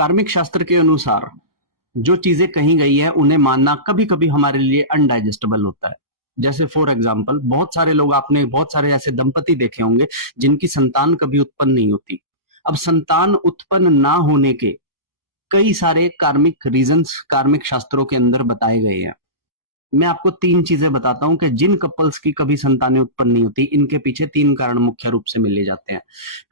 कार्मिक शास्त्र के अनुसार जो चीजें कही गई है उन्हें मानना कभी कभी हमारे लिए अनडाइजेस्टेबल होता है। जैसे फॉर एग्जाम्पल, बहुत सारे लोग, आपने बहुत सारे ऐसे दंपति देखे होंगे जिनकी संतान कभी उत्पन्न नहीं होती। अब संतान उत्पन्न ना होने के कई सारे कार्मिक रीजंस कार्मिक शास्त्रों के अंदर बताए गए हैं। मैं आपको 3 चीजें बताता हूं कि जिन कपल्स की कभी संतानें उत्पन्न नहीं होती, इनके पीछे 3 कारण मुख्य रूप से मिले जाते हैं।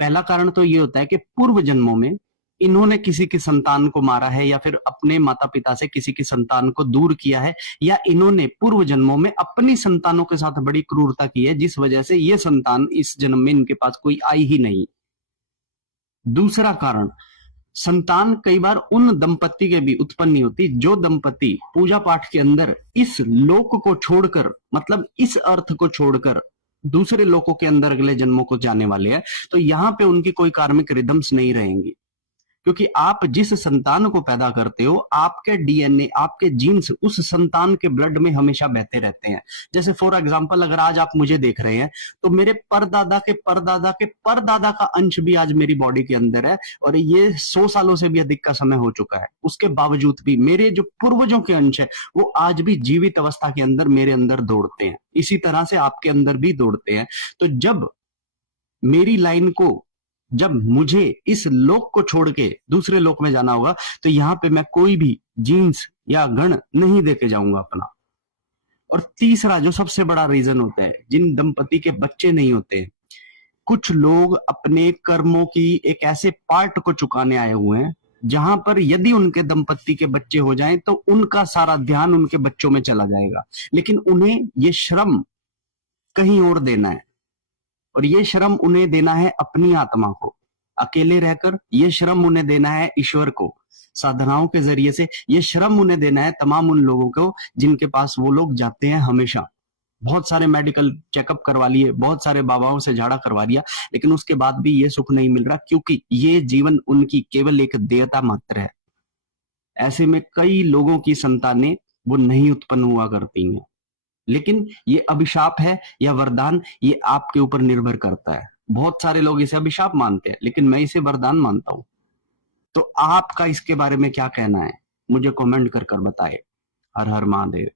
पहला कारण तो ये होता है कि पूर्व जन्मों में इन्होंने किसी की संतान को मारा है, या फिर अपने माता पिता से किसी की संतान को दूर किया है, या इन्होंने पूर्व जन्मों में अपनी संतानों के साथ बड़ी क्रूरता की है, जिस वजह से ये संतान इस जन्म में इनके पास कोई आई ही नहीं। दूसरा कारण, संतान कई बार उन दंपति के भी उत्पन्न नहीं होती जो दंपति पूजा पाठ के अंदर इस लोक को छोड़कर, मतलब इस अर्थ को छोड़कर दूसरे लोकों के अंदर अगले जन्मों को जाने वाले हैं। तो यहां पे उनकी कोई कार्मिक रिदम्स नहीं रहेंगी, क्योंकि आप जिस संतान को पैदा करते हो, आपके डीएनए, आपके जीन्स उस संतान के ब्लड में हमेशा बहते रहते हैं। जैसे फॉर एग्जांपल, अगर आज आप मुझे देख रहे हैं तो मेरे परदादा के परदादा के परदादा का अंश भी आज मेरी बॉडी के अंदर है, और ये 100 सालों से भी अधिक का समय हो चुका है। उसके बावजूद भी मेरे जो पूर्वजों के अंश है वो आज भी जीवित अवस्था के अंदर मेरे अंदर दौड़ते हैं। इसी तरह से आपके अंदर भी दौड़ते हैं। तो जब मेरी लाइन को, जब मुझे इस लोक को छोड़ के दूसरे लोक में जाना होगा, तो यहां पे मैं कोई भी जीन्स या गण नहीं देके जाऊंगा अपना। और तीसरा जो सबसे बड़ा रीजन होता है, जिन दंपति के बच्चे नहीं होते, कुछ लोग अपने कर्मों की एक ऐसे पार्ट को चुकाने आए हुए हैं जहां पर यदि उनके दंपति के बच्चे हो जाएं तो उनका सारा ध्यान उनके बच्चों में चला जाएगा, लेकिन उन्हें ये श्रम कहीं और देना है। और ये श्रम उन्हें देना है अपनी आत्मा को, अकेले रहकर। ये श्रम उन्हें देना है ईश्वर को, साधनाओं के जरिए से। ये श्रम उन्हें देना है तमाम उन लोगों को जिनके पास वो लोग जाते हैं हमेशा। बहुत सारे मेडिकल चेकअप करवा लिए, बहुत सारे बाबाओं से झाड़ा करवा लिया, लेकिन उसके बाद भी ये सुख नहीं मिल रहा, क्योंकि ये जीवन उनकी केवल एक देयता मात्र है। ऐसे में कई लोगों की संतानें वो नहीं उत्पन्न हुआ करती हैं। लेकिन ये अभिशाप है या वरदान, ये आपके ऊपर निर्भर करता है। बहुत सारे लोग इसे अभिशाप मानते हैं, लेकिन मैं इसे वरदान मानता हूं। तो आपका इसके बारे में क्या कहना है, मुझे कमेंट कर बताएं। हर हर महादेव।